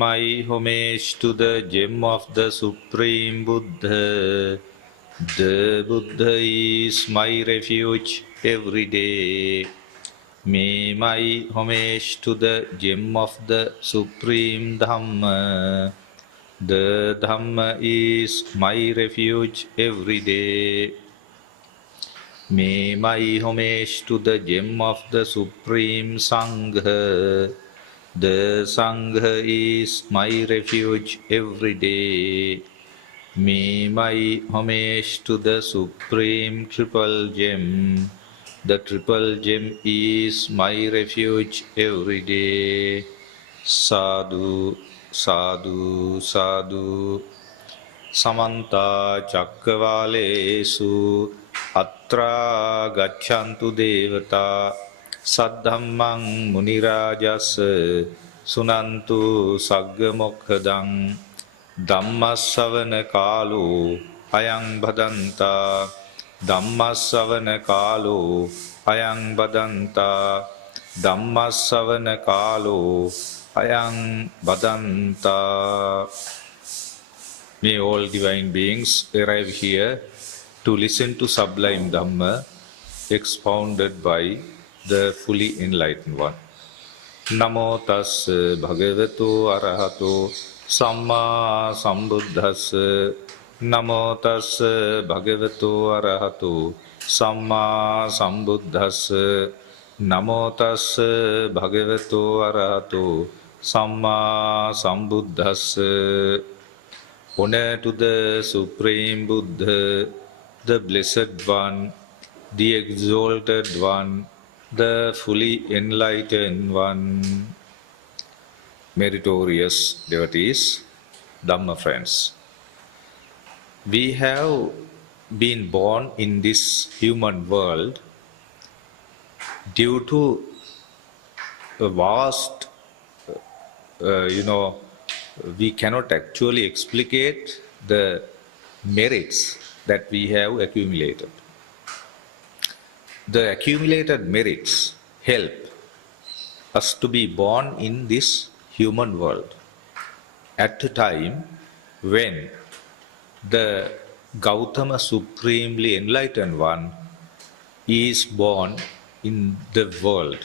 my homage to the gem of the Supreme Buddha. The Buddha is my refuge every day. May my homage to the gem of the Supreme Dhamma. The Dhamma is my refuge every day. May my homage to the gem of the Supreme Sangha. The Sangha is my refuge every day. May my homage to the Supreme Triple Gem. The Triple Gem is my refuge every day. Sadhu, sadhu, sadhu. Samanta Chakravalesu Atra Gachantu Devata Saddhammang Munirajas Sunantu Saggamokkadang Dhammasavana Kalu Ayang Bhadanta Dhammasavana Kalu Ayang Bhadanta Dhammasavana Kalu Ayang Bhadanta. May all divine beings arrive here to listen to sublime Dhamma expounded by the fully enlightened one. Namo tassa bhagavato arahato samma sambuddhassa. Namo tassa bhagavato arahato samma sambuddhassa. Namo tassa bhagavato arahato samma sambuddhassa. Honor to the Supreme Buddha, the Blessed One, the Exalted One, the fully enlightened One. Meritorious devotees, Dhamma friends, we have been born in this human world due to a vast, we cannot actually explicate the merits that we have accumulated. The accumulated merits help us to be born in this human world at a time when the Gautama Supremely Enlightened One is born in the world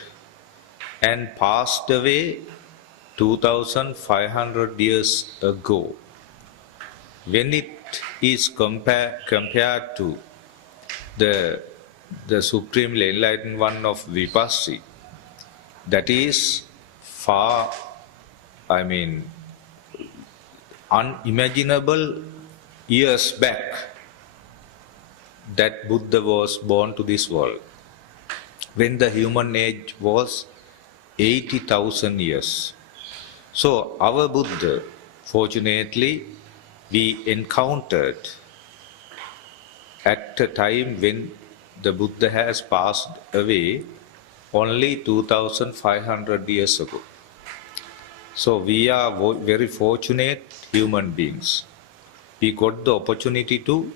and passed away 2500 years ago. When it is compared to the Supremely Enlightened One of Vipassana, that is far, unimaginable years back that Buddha was born to this world, when the human age was 80,000 years. So our Buddha, fortunately, we encountered at a time when the Buddha has passed away only 2500 years ago. So we are very fortunate human beings. We got the opportunity to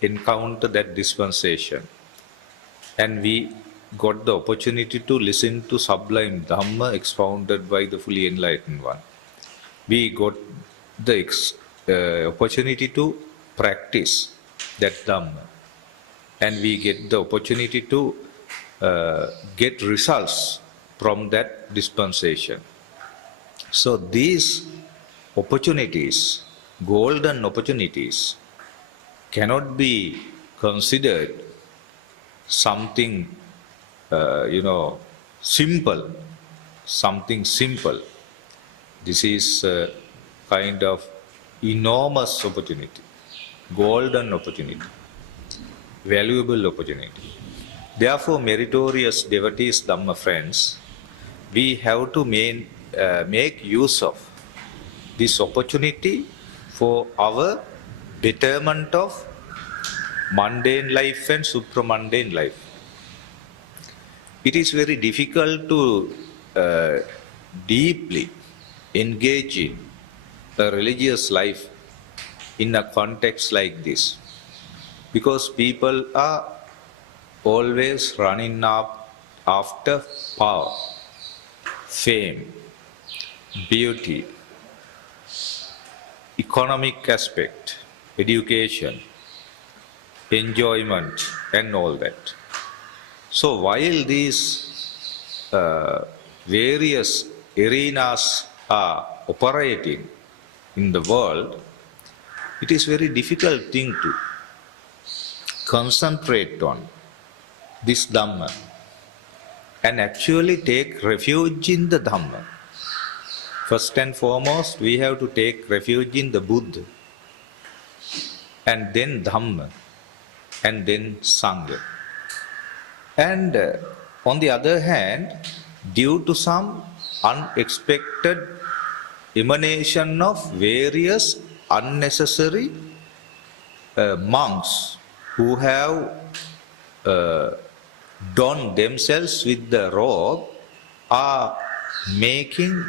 encounter that dispensation, and we got the opportunity to listen to sublime Dhamma expounded by the fully enlightened one. We got the opportunity to practice that Dhamma, and we get the opportunity to get results from that dispensation. So these opportunities, golden opportunities, cannot be considered something simple, something simple. This is a kind of enormous opportunity, golden opportunity, valuable opportunity. Therefore, meritorious devotees, Dhamma friends, we have to make use of this opportunity for our betterment of mundane life and supramundane life. It is very difficult to deeply engage in a religious life in a context like this, because people are always running up after power, fame, beauty, economic aspect, education, enjoyment, and all that. So while these various arenas are operating in the world, it is very difficult thing to concentrate on this Dhamma and actually take refuge in the Dhamma. First and foremost, we have to take refuge in the Buddha, and then Dhamma, and then Sangha. And on the other hand, due to some unexpected emanation of various unnecessary monks who have donned themselves with the robe, are making,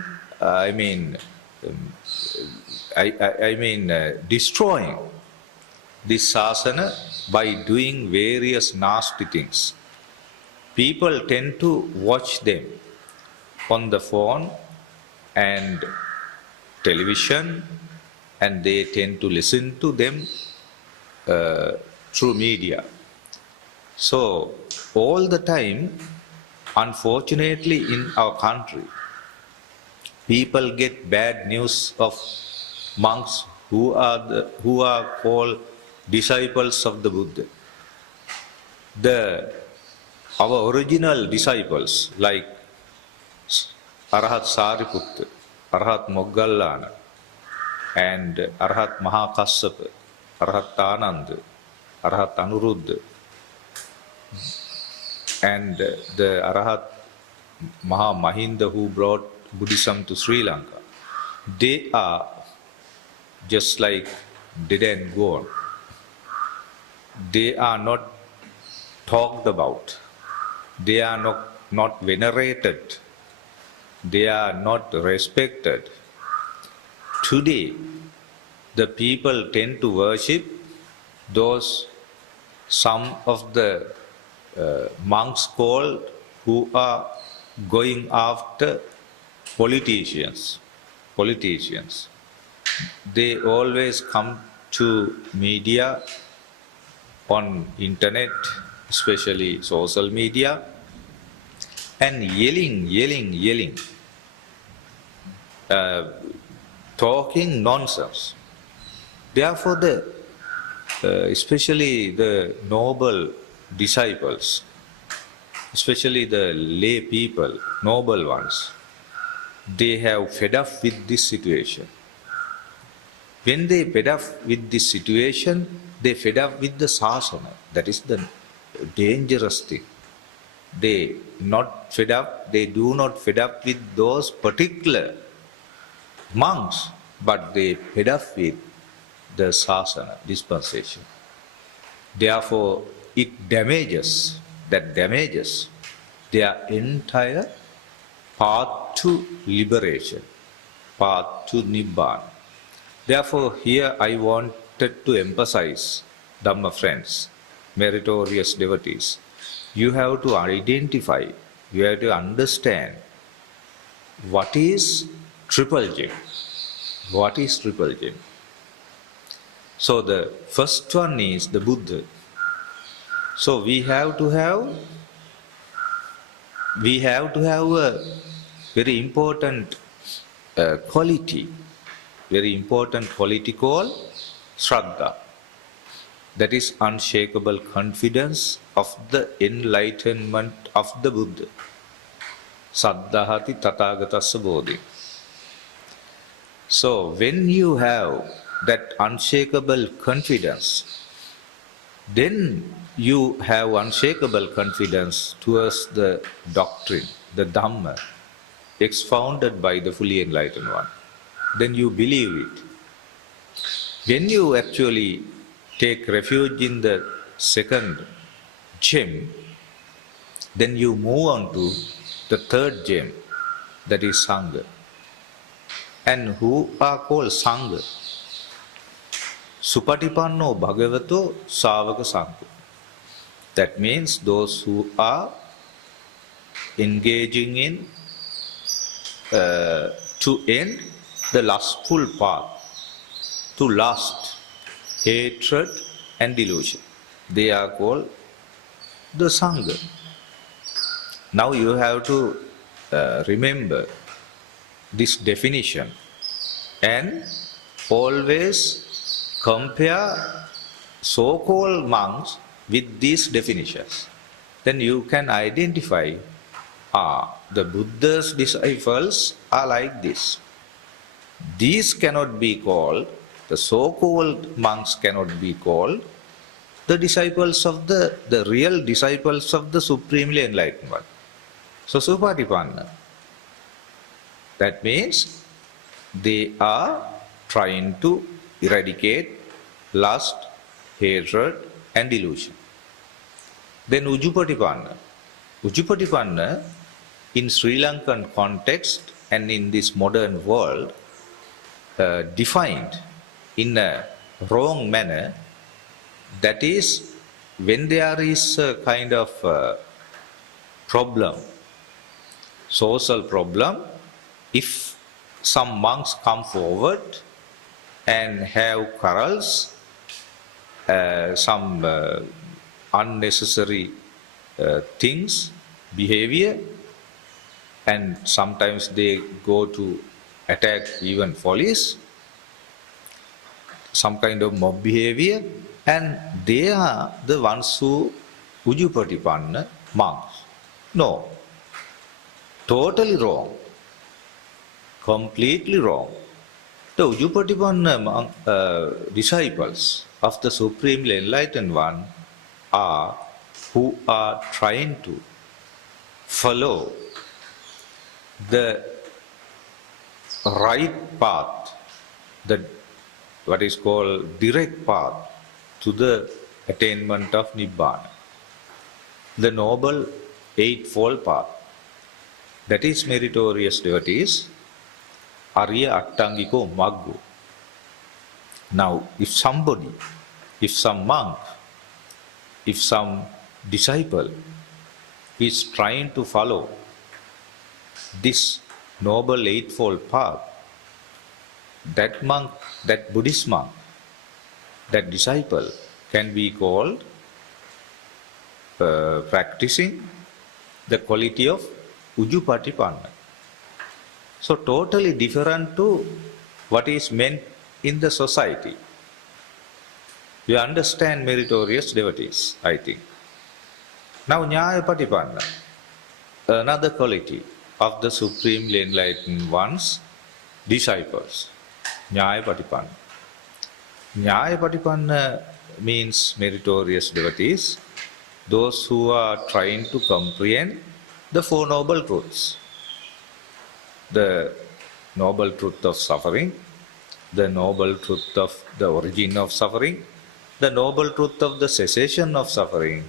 destroying this sasana by doing various nasty things. People tend to watch them on the phone and television, and they tend to listen to them through media. So all the time, unfortunately, in our country, people get bad news of monks who are called disciples of the Buddha. Our original disciples, like Arahat Sariputta, Arahat Moggallana, and Arahat Mahakassapa, Arahat Ananda, Arahat Anuruddha, and the Arahat Mahamahinda who brought Buddhism to Sri Lanka, they are just like dead and gone. They are not talked about. They are not venerated. They are not respected. Today, the people tend to worship some of the monks called who are going after politicians. They always come to media, on internet, especially social media, and yelling, talking nonsense. Therefore, especially the noble disciples, especially the lay people, noble ones, they have fed up with this situation. When they fed up with this situation, they fed up with the sasana. That is the dangerous thing. They do not fed up with those particular monks, but they fed up with the sasana, dispensation. Therefore, it damages their entire path to liberation, path to Nibbana. Therefore, here I wanted to emphasize, Dhamma friends, meritorious devotees, you have to identify, you have to understand what is triple gem. What is triple gem? So the first one is the Buddha. So we have to have a very important quality called Shraddha. That is unshakable confidence of the enlightenment of the Buddha. Saddhahati Tathagatassa Bodhi. So when you have that unshakable confidence, then you have unshakable confidence towards the doctrine, the Dhamma, expounded by the fully enlightened one. Then you believe it. When you actually take refuge in the second gem, then you move on to the third gem, that is Sangha. And who are called Sangha? Supatipanno Bhagavato Savaka Sangha. That means those who are engaging in to end the lustful path, to lust, hatred and delusion. They are called the Sangha. Now you have to remember this definition and always compare so-called monks with these definitions. Then you can identify, the Buddha's disciples are like this. These cannot be called, the so-called monks cannot be called the disciples of the real disciples of the Supremely Enlightened One. So Supatipanna. That means they are trying to eradicate lust, hatred and delusion. Then Ujupatipanna. Ujupatipanna in Sri Lankan context and in this modern world defined in a wrong manner. That is, when there is a kind of problem, social problem, if some monks come forward and have quarrels, some unnecessary things, behavior, and sometimes they go to attack even police, some kind of mob behavior, and they are the ones who Ujupatipanna monks. No, totally wrong, completely wrong. The Ujupatipanna disciples of the Supremely Enlightened One are who are trying to follow the right path, the what is called direct path to the attainment of Nibbana, the Noble Eightfold Path. That is meritorious devotees, Arya Attangiko Maggo. Now, if somebody, if some monk, if some disciple is trying to follow this Noble Eightfold Path, that monk, that Buddhist monk, that disciple can be called practicing the quality of Ujupatipanna. So totally different to what is meant in the society. You understand meritorious devotees, I think. Now Nyayapatipanna, another quality of the Supremely Enlightened One's disciples. Nyayapatipanna. Nyayapatipanna means meritorious devotees, those who are trying to comprehend the Four Noble Truths. The noble truth of suffering, the noble truth of the origin of suffering, the noble truth of the cessation of suffering,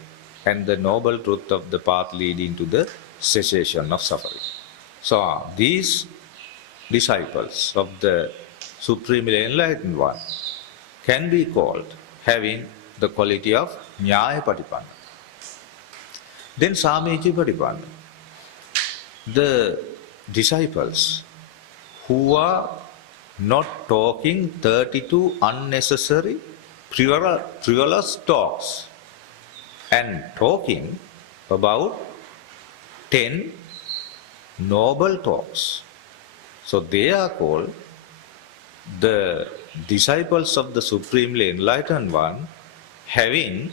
and the noble truth of the path leading to the cessation of suffering. So these disciples of the Supremely Enlightened One can be called having the quality of Nyayapatipanna. Then Samijipatipanna, the disciples who are not talking 32 unnecessary frivolous talks and talking about 10 noble talks. So they are called the disciples of the Supremely Enlightened One having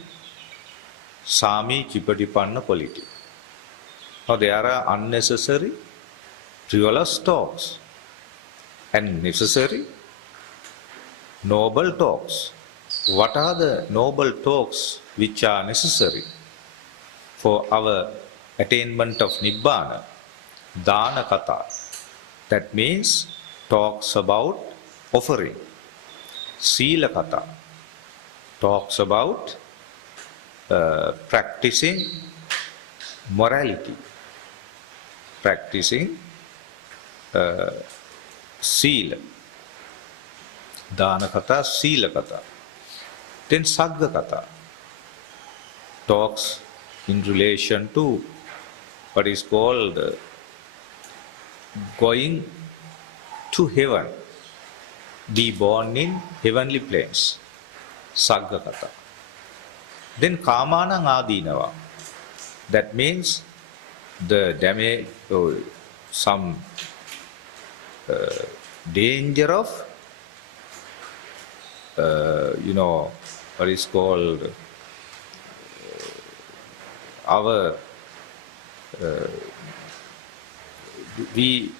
Samijipatipanna quality. Now there are unnecessary frivolous talks and necessary noble talks. What are the noble talks which are necessary for our attainment of Nibbana? Dana Katha. That means talks about offering. Sila Katha. Talks about practicing morality. Practicing Sila. Dana Katha, Sila Katha. Then Sagga Katha talks in relation to what is called going to heaven. be born in heavenly planes. Sagga kata. Then kamanang adinava. That means the damage or some danger of what is called our we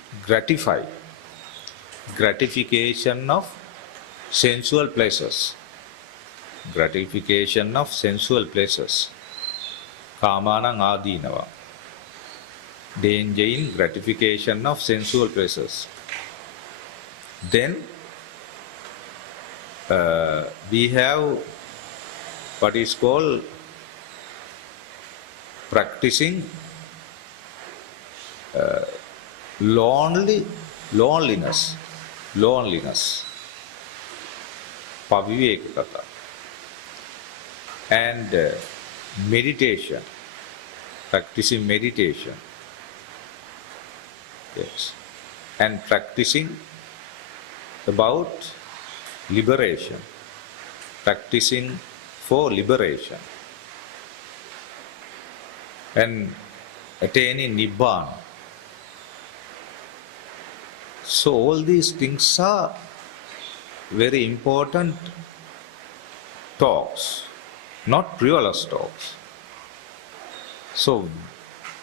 gratification of sensual pleasures. Gratification of sensual pleasures. Kamanang adinava. Danger in gratification of sensual pleasures. Then we have what is called practicing loneliness. Pavivekata. And meditation. Practicing meditation. Yes. And practicing about liberation. Practicing for liberation. And attaining Nibbana. So all these things are very important talks, not frivolous talks. So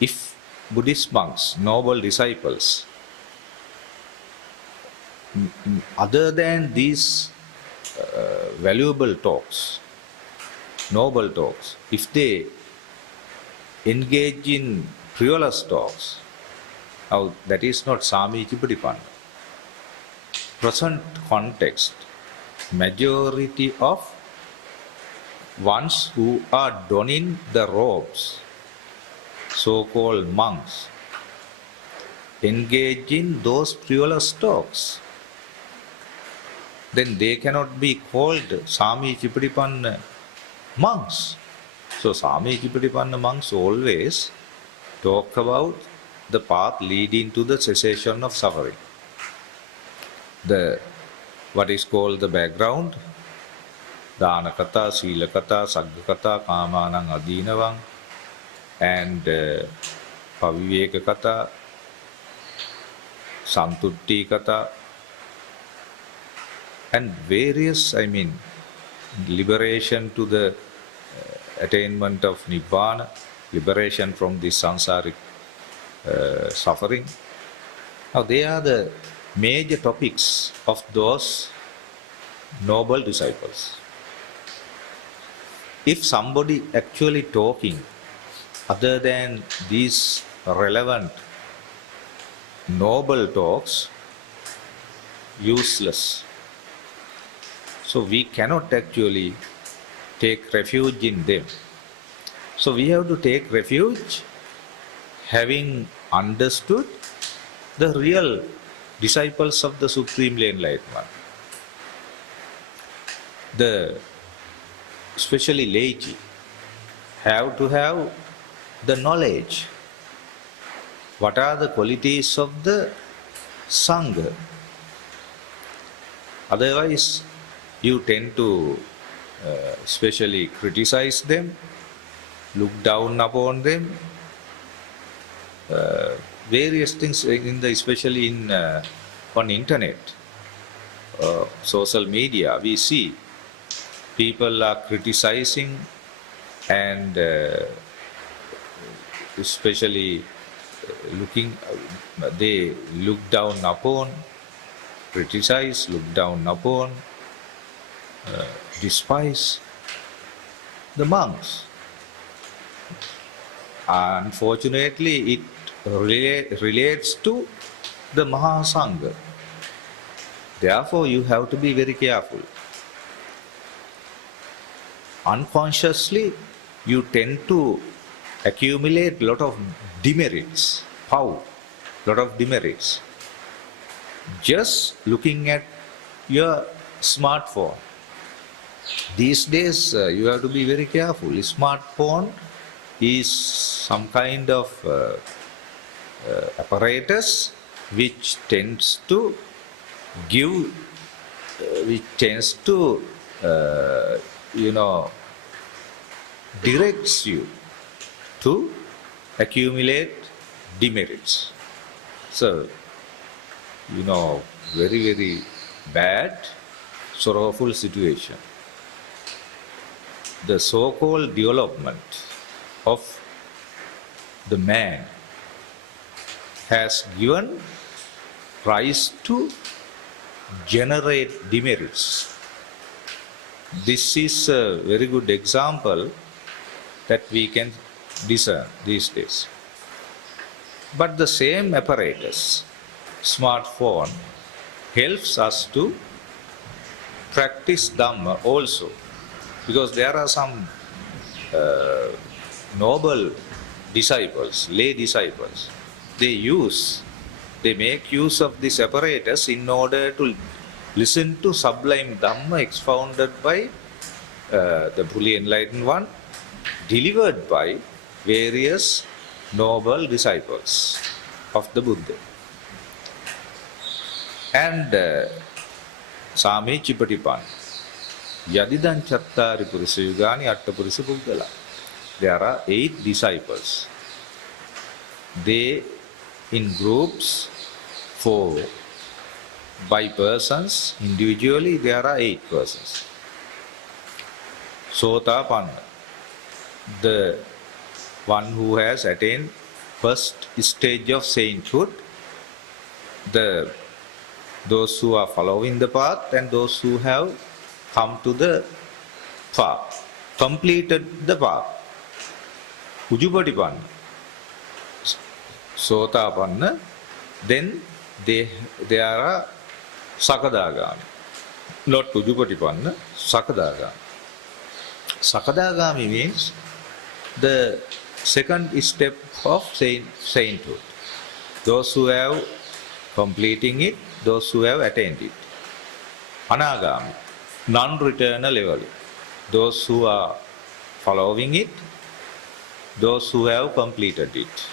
if Buddhist monks, noble disciples, other than these valuable talks, noble talks, if they engage in frivolous talks, now that is not Samijipadipanna. Present context, majority of ones who are donning the robes, so-called monks, engage in those frivolous talks, then they cannot be called Samijipadipanna monks. So Samijipadipanna monks always talk about the path leading to the cessation of suffering. What is called the background, Dana Kata, Sila Kata, Sagga Kata, Kamanang Adinavang, and Paviveka Kata, Santutti Kata, and various, liberation to the attainment of Nibbana, liberation from this samsaric suffering. Now they are the major topics of those noble disciples. If somebody actually talking other than these relevant noble talks, useless. So we cannot actually take refuge in them. So we have to take refuge having understood the real disciples of the Supremely Enlightened One. Especially laity, have to have the knowledge. What are the qualities of the Sangha? Otherwise, you tend to especially criticize them, look down upon them, various things especially on internet, social media, we see people are criticizing and especially they look down upon, criticize, look down upon, despise the monks. Unfortunately, it relates to the Mahasangha. Therefore, you have to be very careful. Unconsciously, you tend to accumulate a lot of demerits, lot of demerits. Just looking at your smartphone. These days, you have to be very careful. Smartphone is some kind of apparatus which tends to give which tends to, you know, directs you to accumulate demerits. So, you know, very, very bad, sorrowful situation. The so-called development of the man has given rise to generate demerits. This is a very good example that we can discern these days. But the same apparatus, smartphone, helps us to practice Dhamma also, because there are some noble disciples, lay disciples. They make use of this apparatus in order to listen to sublime Dhamma expounded by the fully enlightened one, delivered by various noble disciples of the Buddha. And Sami Chipatipan, Yadidan Chattari Purisayugani Atta Purisapugala. There are 8 disciples. They in groups, 4 by persons, individually there are 8 persons. Sotapanna, the one who has attained first stage of sainthood, those who are following the path and those who have come to the path, completed the path. Ujupatipanna, Sotapanna, then they are Sakadagami. Not Ujupatipanna, Sakadagami. Sakadagami means the second step of sainthood. Those who have completing it, those who have attained it. Anagami, non-returner level. Those who are following it, those who have completed it.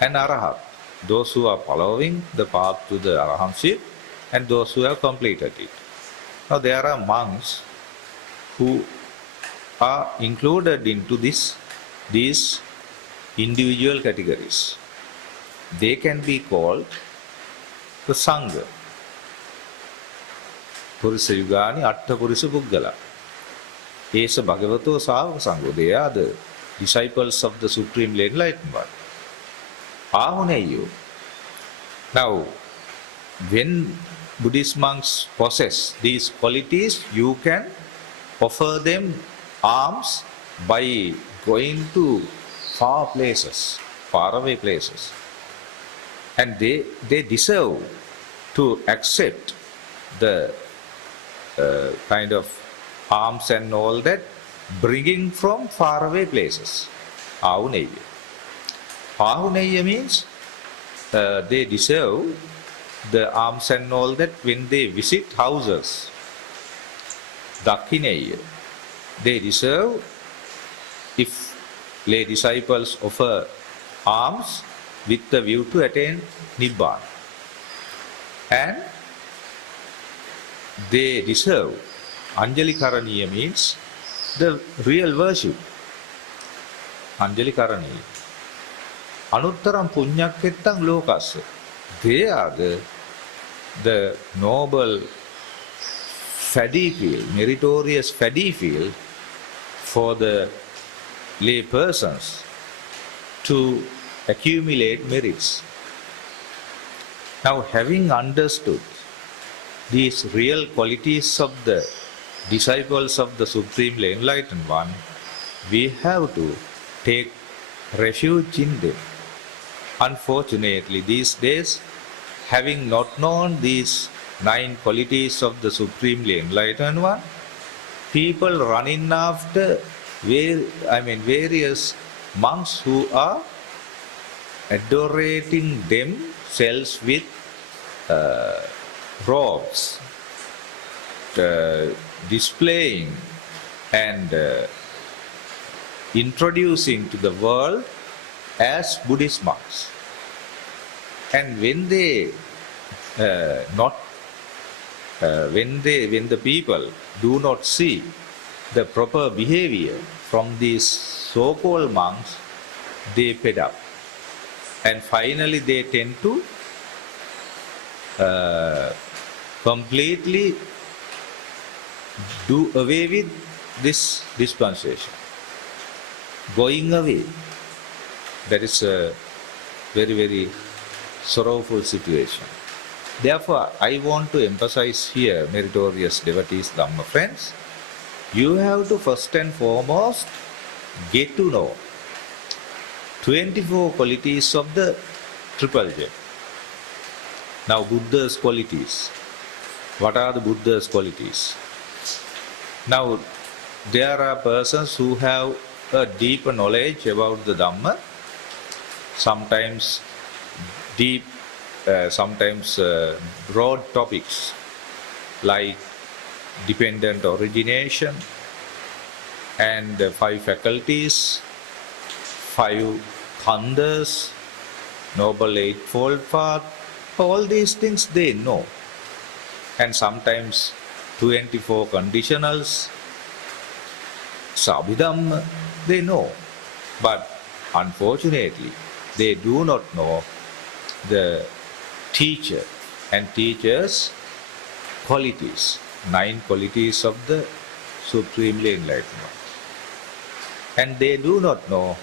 And Arahat, those who are following the path to the Arahantship and those who have completed it. Now there are monks who are included into these individual categories. They can be called the Sangha. Purisayugani Atta Purisapugala. Esa Bhagavato Savaka Sangha. They are the disciples of the Supremely Enlightened One. Ahuneyo. Now, when Buddhist monks possess these qualities, you can offer them alms by going to far places, faraway places. And they deserve to accept the kind of alms and all that bringing from faraway places. Ahuneya. Ahuneya means they deserve the alms and all that when they visit houses. Dakhineya. They deserve if lay disciples offer alms with the view to attain Nibbana. And they deserve, Anjali Karaniya means the real worship. Anjali Karaniya. Anuttaram Punyakkettang Lokassa. They are the noble faddy field, meritorious faddy field for the lay persons to accumulate merits. Now, having understood these real qualities of the disciples of the Supremely Enlightened One, we have to take refuge in them. Unfortunately, these days, having not known these 9 qualities of the Supremely Enlightened One, people running after various monks who are adorating themselves with robes, displaying and introducing to the world as Buddhist monks. And when they not when the people do not see the proper behavior from these so-called monks, they fed up. And finally they tend to completely do away with this dispensation. Going away. That is a very, very sorrowful situation. Therefore, I want to emphasize here, meritorious devotees, Dhamma friends, you have to first and foremost get to know 24 qualities of the triple gem. Now, Buddha's qualities. What are the Buddha's qualities? Now, there are persons who have a deeper knowledge about the Dhamma, sometimes deep, sometimes broad topics like dependent origination and 5 faculties, 5 khandhas, Noble Eightfold Path, all these things they know. And sometimes 24 conditionals, Sabhidhamma, they know. But unfortunately, they do not know the teacher and teacher's qualities, 9 qualities of the Supremely Enlightened One. And they do not know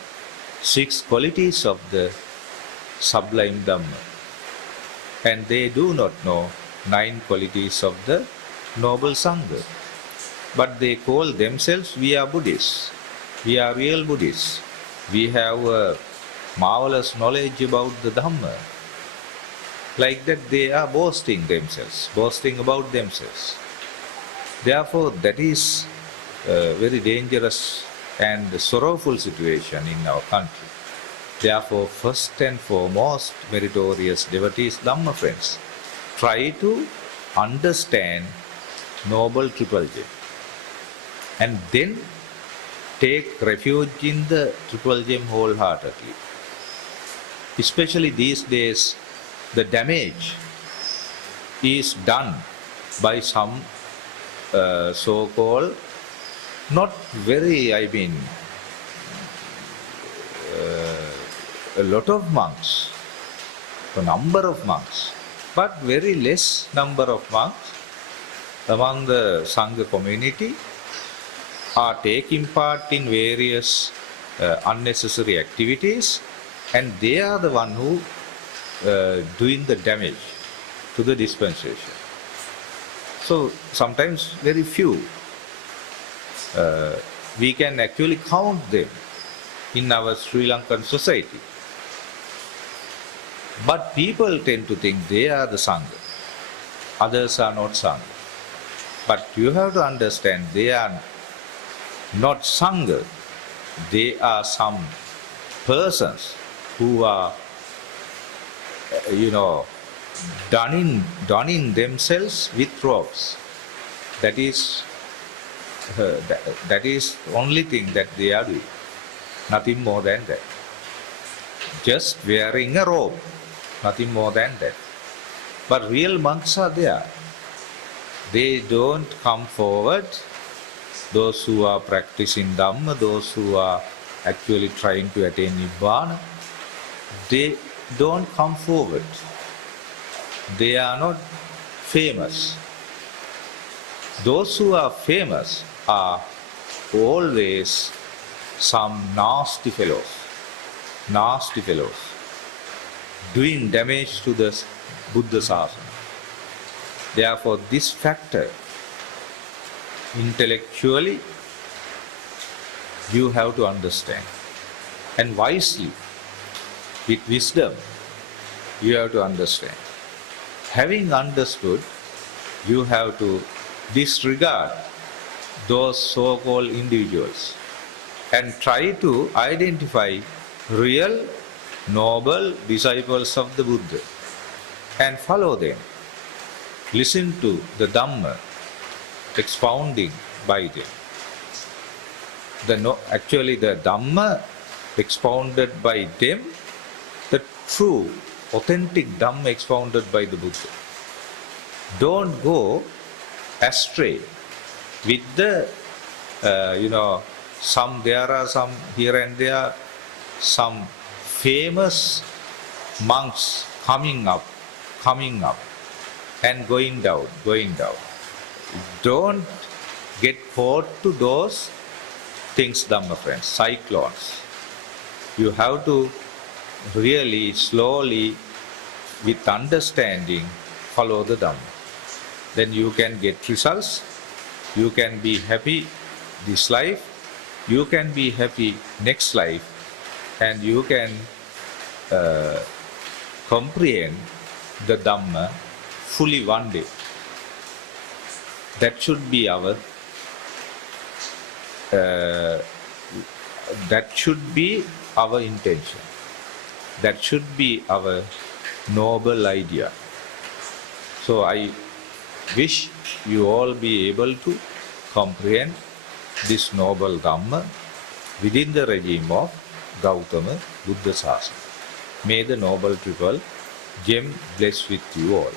6 qualities of the Sublime Dhamma. And they do not know 9 qualities of the Noble Sangha. But they call themselves, we are Buddhists. We are real Buddhists. We have a marvelous knowledge about the Dhamma. Like that they are boasting themselves, boasting about themselves. Therefore, that is a very dangerous and sorrowful situation in our country. Therefore, first and foremost, meritorious devotees, Dhamma friends, try to understand Noble Triple Gem. And then take refuge in the Triple Gem wholeheartedly. Especially these days, the damage is done by some so-called, not very, a lot of monks, a number of monks, but very less number of monks among the Sangha community are taking part in various unnecessary activities, and they are the one who doing the damage to the dispensation. So sometimes very few. We can actually count them in our Sri Lankan society. But people tend to think they are the Sangha. Others are not Sangha. But you have to understand they are not Sangha. They are some persons who are, donning themselves with robes. That is the only thing that they are doing. Nothing more than that. Just wearing a robe. Nothing more than that. But real monks are there. They don't come forward. Those who are practicing Dhamma, those who are actually trying to attain Nibbana, they don't come forward. They are not famous. Those who are famous are always some nasty fellows, doing damage to the Buddha Sasana. Therefore, this factor, intellectually, you have to understand. And wisely, with wisdom, you have to understand. Having understood, you have to disregard those so-called individuals and try to identify real, noble disciples of the Buddha and follow them. Listen to the Dhamma expounding by them. Actually, the Dhamma expounded by them, the true, authentic Dhamma expounded by the Buddha. Don't go astray with the, there are some here and there, some famous monks coming up, and going down. Don't get caught to those things, Dhamma friends, cyclones. You have to really slowly, with understanding, follow the Dhamma. Then you can get results. You can be happy this life. You can be happy next life. And you can comprehend the Dhamma fully one day. That should be our intention. That should be our noble idea. So I wish you all be able to comprehend this noble Dhamma within the regime of Gautama Buddha Sasana. May the noble triple gem bless with you all.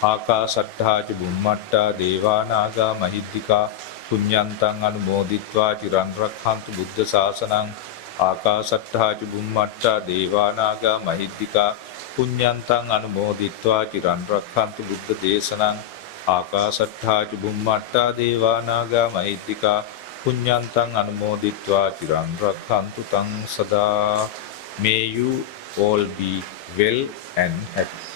Akasattha ca Bhummatta Devanaga Mahiddhika Punyantang Anumoditva Chiran Rakhantu Buddha Sasanang. Akasattha ca Bhummatta Devanaga Mahiddhika Punyantang Anumoditva Chiran Rakhantu Buddha Desanang. Akasattha ca Bhummatta Devanaga Mahiddhika Punyantang Anumoditva Chiran Rakhantu Tang Sada. May you all be well and happy.